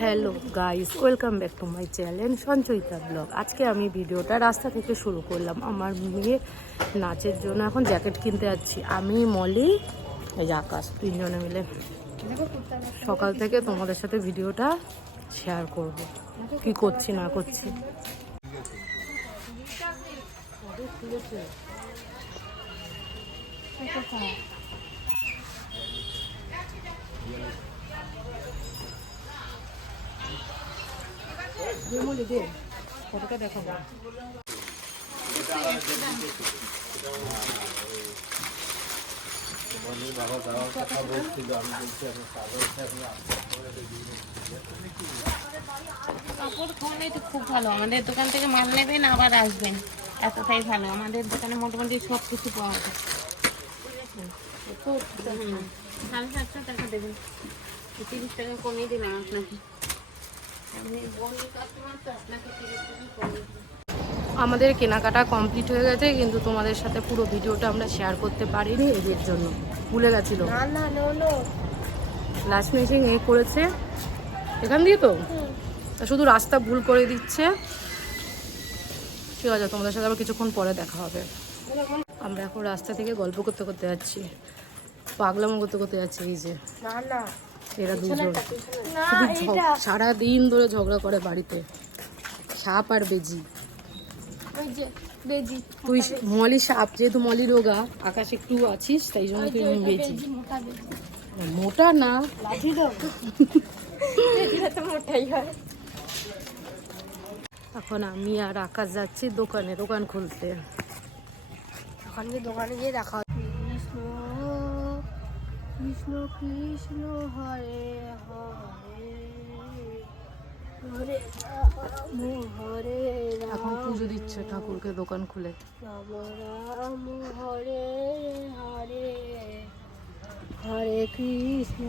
Hello guys, welcome back to my channel Sanchayita blog. আজকে আমি ভিডিওটা রাস্তা থেকে শুরু করলাম। আমার মেয়ে নাচের জন্য এখন জ্যাকেট কিনতে যাচ্ছি। আমি, মলি, এই যে আকাশ, তিনজনে মিলে সকাল থেকে তোমাদের সাথে ভিডিওটা শেয়ার করব, কি করছি না করছি। ফটোটা দেখো। কাপড় কোয়ালিটি খুব ভালো। আমাদের দোকান থেকে মাল নেবেন আবার আসবেন, এতটাই ভালো। আমাদের দোকানে মোটামুটি সব কিছু পাওয়া যায়। সাড়ে 700 টাকা দেবেন, 30 টাকা কমিয়ে দিলাম আপনাকে। আপনি বন্ধু কাস্টমার তো, আপনাকে 30 টাকা কমিয়ে দিলাম। আমাদের কেনাকাটা কমপ্লিট হয়ে গেছে, কিন্তু তোমাদের সাথে পুরো ভিডিওটা আমরা শেয়ার করতে পারিনি এদের জন্য, ভুলে গেছিল। লাস্ট মিনিং এ করেছে এখান দিয়ে, তো শুধু রাস্তা ভুল করে দিচ্ছে। ঠিক আছে, তোমাদের সাথে আবার কিছুক্ষণ পরে দেখা হবে। আমরা এখন রাস্তা থেকে গল্প করতে করতে যাচ্ছি, পাগলামো করতে করতে যাচ্ছি। এই যে এরা দুজন শুধু সারাদিন ধরে ঝগড়া করে বাড়িতে, সাপ আর বেজি। তুই মলি সাপ, যেহেতু মলি রোগা, আকাশ একটু আছিস, তাই জন্য তুই বেজি। মোটা না, এখন আমি আর আকাশ যাচ্ছি দোকান খুলতে। দোকানে গিয়ে দেখা। কৃষ্ণ কৃষ্ণ কৃষ্ণ হরে হরে হরে এখন পুজো দিচ্ছে ঠাকুরকে দোকান খুলে। রাম রাম হরে হরে হরে কৃষ্ণ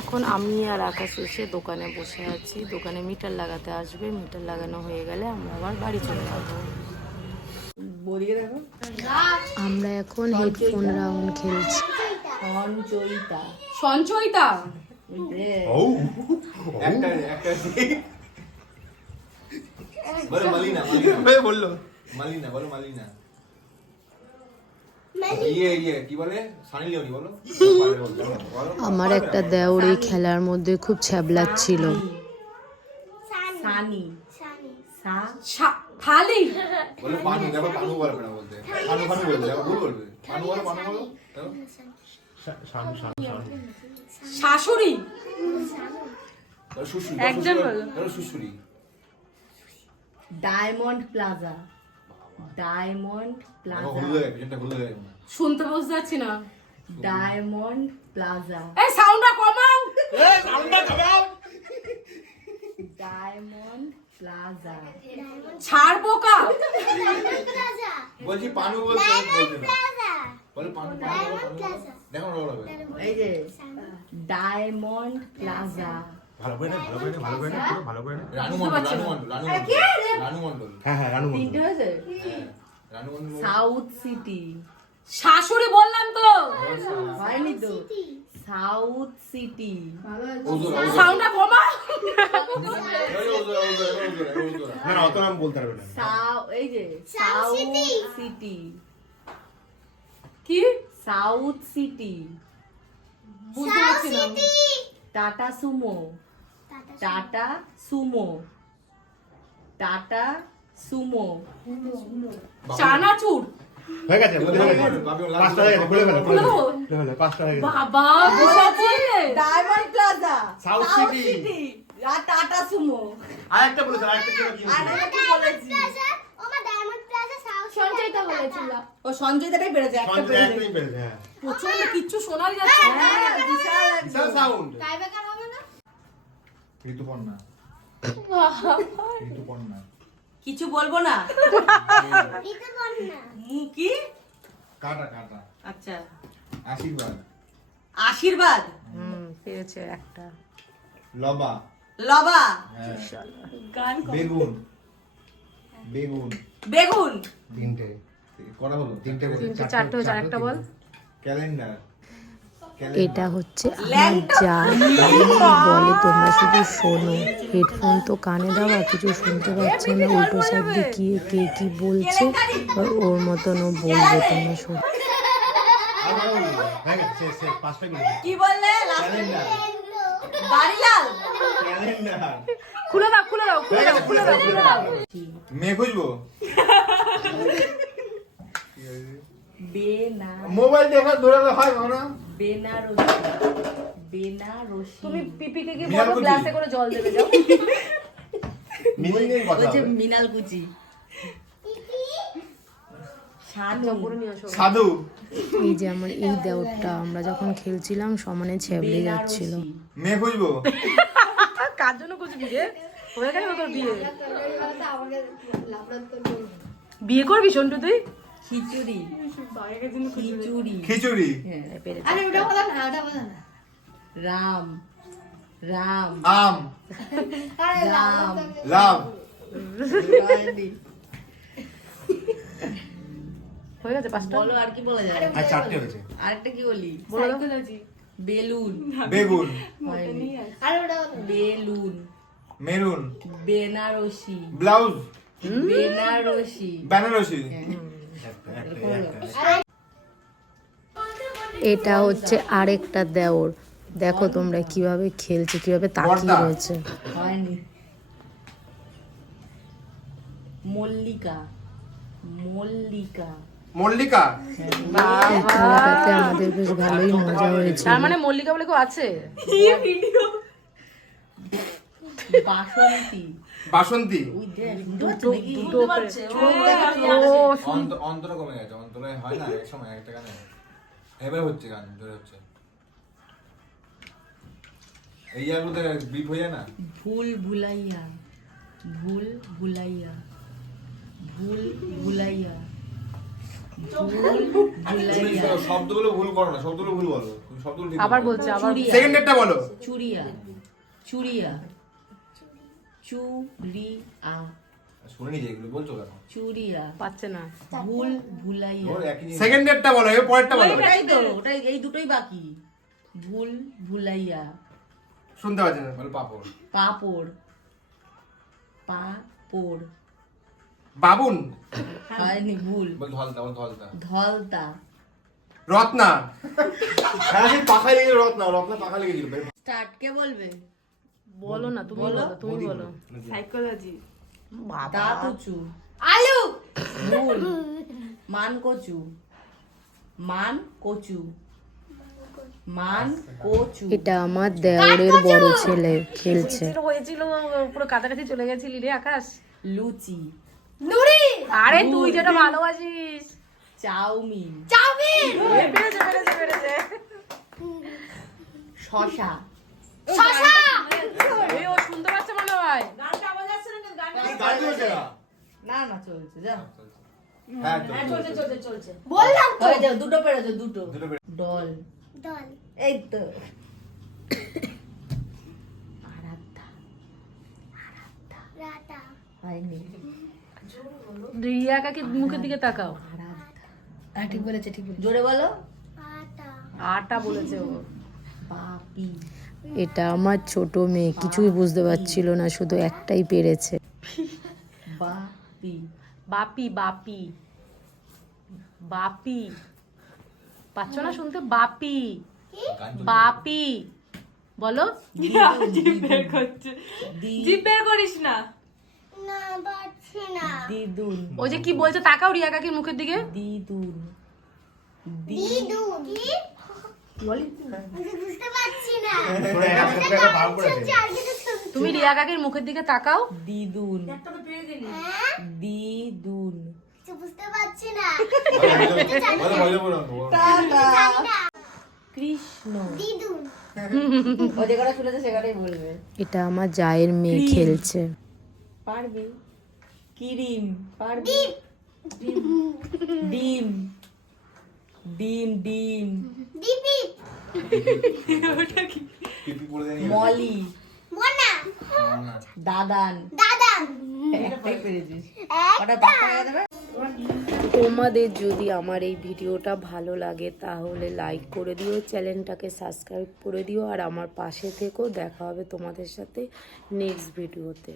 এখন আমি আর আকাশ এসে দোকানে বসে আছি। দোকানে মিটার লাগাতে আসবে, মিটার লাগানো হয়ে গেলে আমরা আবার বাড়ি চলে যাবো। আমরা এখন হেডফোন রাউন্ড খেলছি। সঞ্চয়িতা আমার একটা দেওর এই খেলার মধ্যে খুব ছ্যাবলাচ্ছিল। শাশুড়ি একদম ডায়মন্ড প্লাজা, শুনতে বুঝতে পারছি না। ডায়মন্ড প্লাজা, এই সাউন্ডটা কমাও, ডায়মন্ড প্লাজা। ছাড় বোকা, বলছি পানু বলতে বলে পানু দেখো এই যে ডায়মন্ড প্লাজা। ভালো করে রানু মন্ডল। হ্যাঁ রানু মন্ডল। সাউথ সিটি, শাশুড়ি বললাম তো, হয়নি তো। সাউথ সিটি, সাউন্ডটা কমা। না অত নাম বলতে পারবে না। এই যে সাউথ সিটি, কি সাউথ সিটি বুঝতে পারছি না। টাটা সুমো, টাটা সুমো, টাটা সুমো, চানাচুর হয়ে গেছে, পাঁচটা হয়ে গেছে, বলে ফেলো, পাঁচটা হয়ে গেছে। বাবা বুঝা বললে ডায়মন্ড প্লাজা, সাউথ সিটি আর টাটা সুমো। আরেকটা বলেছে, আরেকটা কি বলেছে? সঞ্চয়িতা বলেছিল। ও সঞ্চয়িতাটাই বেড়েছে, একটা সঞ্জয় একটাই বেড়েছে। হ্যাঁ প্রচন্ড কিচ্ছু শোনাই যাচ্ছে না। বিশাল সাউন্ড। টাইব্রেকার হবে না? ঋতুপর্ণা ঋতুপর্ণা কিছু বলবো না। কি কাটা কাটা। আচ্ছা, আশীর্বাদ। আশীর্বাদ পেয়েছে একটা। লবা। লবা। হ্যাঁ। গান বেগুন। বেগুন বেগুন, তিনটে করা হলো তিনটে বলে তিনটে চারটে হয়েছে, আরেকটা বল। ক্যালেন্ডার এটা হচ্ছে আমার যা বলে, তোমরা শুধু শোনো, হেডফোন তো কানে দেওয়া, কিছু শুনতে পাচ্ছ না, উল্টো সাইড দিয়ে কি কে কি বলছে, এবার ওর মতন ও বলবে, তোমরা শোনো। হয়ে গেছে শেষ শেষ পাঁচটা গুলো কি বললে? ক্যালেন্ডার বাড়িলাল, ক্যালেন্ডার খুলে দাও খুলে দাও খুলে দাও খুলে দাও খুলে দাও। মেয়ে খুঁজবো বেনা, মোবাইল দেখা ধরালে হয় না বেনারসি, বেনারসি, তুমি পিপিকে কি মিনাল বলো কুচি। গ্লাসে করে জল দেবে, যাও। মিনিংয়ের কথা বলছে হবে। মিনালকুচি, সাধু, সাধু এই যে আমার এই দেওরটা, আমরা যখন খেলছিলাম সমানে ছেবড়ে যাচ্ছিল। বেনারসি, মেয়ে খুঁজবো কার জন্য খুঁজবি রে? হয়ে গেল তোর বিয়ে? বিয়ে করবি সন্টু তুই? খিচুড়ি, খিচুড়ি, খিচুড়ি হ্যাঁ, পেরেছে। রাম, রাম, আম রাম, লাভ হয়নি। হয়ে গেছে পাঁচটা? বলো আর কি বলা যায়? আর চারটে হয়েছে আরেকটা কি বলি? বলো দাও। বেলুন, বেগুন হয়নি। বেলুন, মেরুন বেনারসি, ব্লাউজ বেনারসি, বেনারসি এটা হচ্ছে আরেকটা দেওর, দেখো তোমরা কিভাবে খেলছে, কিভাবে তাকিয়ে বর্দা। রয়েছে। হয়নি। মল্লিকা, মল্লিকা, মল্লিকা এই খেলাটাতে আমাদের বেশ ভালোই মজা হয়েছে। তার মানে মল্লিকা বলে কেউ আছে? বাসন্তী, বাসন্তী ওই দেখ, দুটো নাকি? দুটো বুঝতে পারছে? ও দেখাচ্ছি ও আছে। অন্তর কমে গেছে অন্তরে হয় না এক সময় একটা গানে এবার হচ্ছে গান জোরে হচ্ছে এই ইয়ারগুলোতে বিপ হয়ে যায় না ভুল ভুলাইয়া, ভুল ভুলাইয়া, ভুল ভুলাইয়া, ভুল ভুলাইয়া, শব্দগুলো ভুল করো না শব্দগুলো ভুল বলো শব্দগুলো ঠিক আবার বলো। বলছে, আবার চুড়িয়া, সেকেন্ডেরটা বলো চুড়িয়া, চুড়িয়া, চুড়িয়া, শুনে নিজে এগুলো বলছো কেন চুড়িয়া, পাচ্ছে না। ভুল ভুলাইয়া। ওর একই জিনিস। সেকেন্ডেরটা বলো এর পরেরটা বলো ওটাই তো, ওটাই, এই দুটোই বাকি। ভুল ভুলাইয়া, শুনতে পাচ্ছি না বলো পাপড় পাপড়, পাপড়, বাবুন হয়নি, ভুল। বল ধলতা বল ধলতা ধলতা, রত্না হ্যাঁ সেই পাখায় লেগে রত্না রত্না পাখা লেগেছিল স্টার্ট কে বলবে? বলো না, তুমি বলো, তুমি বলো। সাইকোলজি, বাবা দাঁত উঁচু, আলু, ভুল। মান কচু, মান কচু, মান কচু, এটা আমার দেওরের বড় ছেলে খেলছে। হয়েছিল পুরো কাছাকাছি চলে গেছিলি রে আকাশ। লুচি, আরে তুই যেটা ভালোবাসিস। চাউমিন, পেরেছে পেরেছে পেরেছে। শশা, এই ও শুনতে পাচ্ছে মনে হয়। গাড়ি চলছে না না না চলছে, যা। হ্যাঁ চলছে হয়ে যাও, দুটো পেরেছো, দুটো। দুটো পেরে- ডল, এই তো। আরাধ্যা, হয়নি। রিয়া কাকি মুখের দিকে তাকাও। আরাধ্যা, জোরে বলো। আটা বলেছে ও। পাপি, এটা আমার ছোট মেয়ে, কিছুই বুঝতে পারছিল না, শুধু একটাই পেরেছে। বাপি, বাপি বাপি বাপি, পাচ্ছ না শুনতে? বাপি গান চলছে। বাপি বলো। জিভ বের করিস না। দিদুন, ওই যে কি বলছে তাকাও রিয়া কাকির মুখের দিকে। দিদুন, বলি শোনে না, শব্দটা একটা ভাগ করেছে। তুমি রিয়া কাকির মুখের দিকে তাকাও। দিদুন, দিদুন, বলো, বলো, বলো, বলো। কৃষ্ণ, ও যে কটা শুনেছে সে কটাই বলবে। এটা আমার জায়ের মেয়ে খেলছে। পারবি? কিরিম, পারবি? ডিম, ডিম, ডিম, পিপি বলে দেনি মলি, না দাদান, তোমাদের যদি আমার এই ভিডিওটা ভালো লাগে তাহলে লাইক করে দিও, চ্যানেলটাকে সাবস্ক্রাইব করে দিও, আর আমার পাশে থেকেও। দেখা হবে তোমাদের সাথে নেক্সট ভিডিওতে।